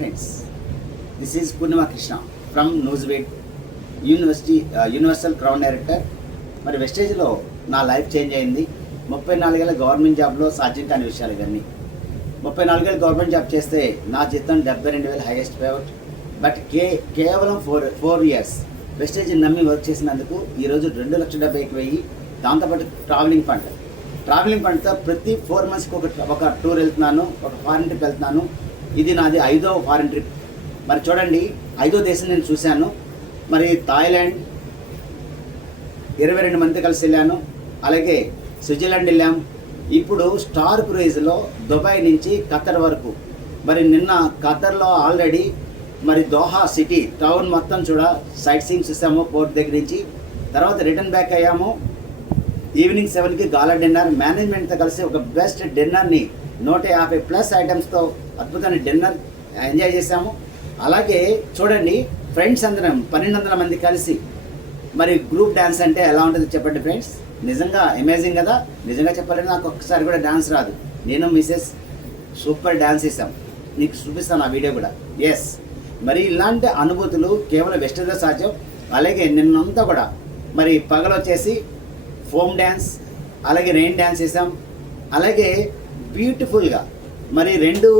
friends, this is Purnima Krishna from Newsweek universal crown director. మరి వెస్టేజ్లో నా life change అయింది. 34 ఏళ్ళ గవర్నమెంట్ జాబ్లో సాధ్యం కాని విషయాలు ఇవన్నీ. 34 ఏళ్ళ గవర్నమెంట్ జాబ్ చేస్తే నా జీతం 72,000 హైయెస్ట్ పేఅవుట్. బట్ కేవలం 4 ఇయర్స్ వెస్టేజ్ నమ్మి వర్క్ చేసినందుకు ఈరోజు 2,70,000. దాంతోపాటు ట్రావెలింగ్ ఫండ్తో ప్రతి 4 మంత్స్కి ఒక టూర్ వెళ్తున్నాను, ఒక ఫారిన్ ట్రిప్ వెళ్తున్నాను. ఇది నాది 5వ ఫారిన్ ట్రిప్. మరి చూడండి, 5వ దేశం నేను చూశాను. మరి థాయిలాండ్ 22 మంది కలిసి వెళ్ళాను. అలాగే స్విట్జర్లాండ్ వెళ్ళాం. ఇప్పుడు స్టార్ క్రూయిజ్లో దుబాయ్ నుంచి ఖత్తర్ వరకు. మరి నిన్న ఖత్తర్లో ఆల్రెడీ మరి దోహా సిటీ టౌన్ మొత్తం సైట్ సీయింగ్ చూసాము పోర్ట్ దగ్గర నుంచి. తర్వాత రిటర్న్ బ్యాక్ అయ్యాము. ఈవినింగ్ 7కి గాలా డిన్నర్ మేనేజ్మెంట్తో కలిసి ఒక బెస్ట్ డిన్నర్ని 150+ ఐటమ్స్తో అద్భుతమైన డిన్నర్ ఎంజాయ్ చేశాము. అలాగే చూడండి ఫ్రెండ్స్ అందరం 1200 మంది కలిసి మరి గ్రూప్ డ్యాన్స్ అంటే ఎలా ఉంటుంది చెప్పండి ఫ్రెండ్స్. నిజంగా అమేజింగ్ కదా. నిజంగా చెప్పాలంటే నాకు ఒక్కసారి కూడా డ్యాన్స్ రాదు. నేను మిసెస్ సూపర్ డ్యాన్స్ చేసాం. నీకు చూపిస్తాను ఆ వీడియో కూడా. ఎస్, మరి ఇలాంటి అనుభూతులు కేవలం వెస్టర్న్లో సాధ్యం. అలాగే నిన్నంతా కూడా మరి పగలొచ్చేసి ఫోమ్ డ్యాన్స్, అలాగే రెయిన్ డ్యాన్స్ చేసాం. అలాగే బ్యూటిఫుల్గా మరి 2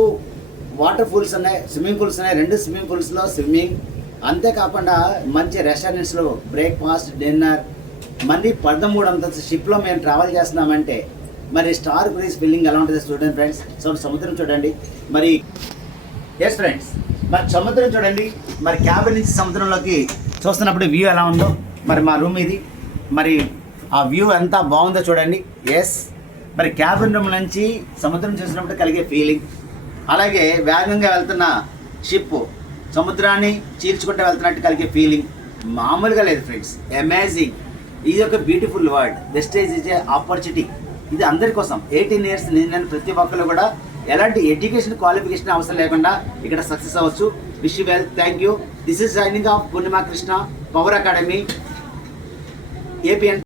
వాటర్ పూల్స్ ఉన్నాయి, స్విమ్మింగ్ పూల్స్ ఉన్నాయి. 2 స్విమ్మింగ్ పూల్స్లో స్విమ్మింగ్. అంతేకాకుండా మంచి రెస్టారెంట్స్లో బ్రేక్ఫాస్ట్, డిన్నర్. మళ్ళీ 13 అంతస్తు షిప్లో మేము ట్రావెల్ చేస్తున్నామంటే మరి స్టార్ క్రూయిజ్ ఫీలింగ్ ఎలా ఉంటుంది చూడండి ఫ్రెండ్స్. సముద్రం చూడండి. మరి ఎస్ ఫ్రెండ్స్, మరి సముద్రం చూడండి. మరి క్యాబిన్ నుంచి సముద్రంలోకి చూస్తున్నప్పుడు వ్యూ ఎలా ఉందో. మరి మా రూమ్ ఇది. మరి ఆ వ్యూ ఎంత బాగుందో చూడండి. ఎస్, మరి క్యాబిన్ రూమ్ నుంచి సముద్రం చూసినప్పుడు కలిగే ఫీలింగ్. అలాగే వేగంగా వెళ్తున్న షిప్ సముద్రాన్ని చీల్చుకుంటూ వెళ్తున్నట్టు కలిగే ఫీలింగ్ మామూలుగా లేదు ఫ్రెండ్స్. అమేజింగ్. ఇది ఒక beautiful word. Wastage is a opportunity. ఇది అందరి కోసం. 18 ఇయర్స్ నేను ప్రతి ఒక్కరు కూడా ఎలాంటి ఎడ్యుకేషన్ క్వాలిఫికేషన్ అవసరం లేకుండా ఇక్కడ సక్సెస్ అవ్వచ్చు. Wish you well. Thank you. This is signing off Purnima Krishna, power academy, APN.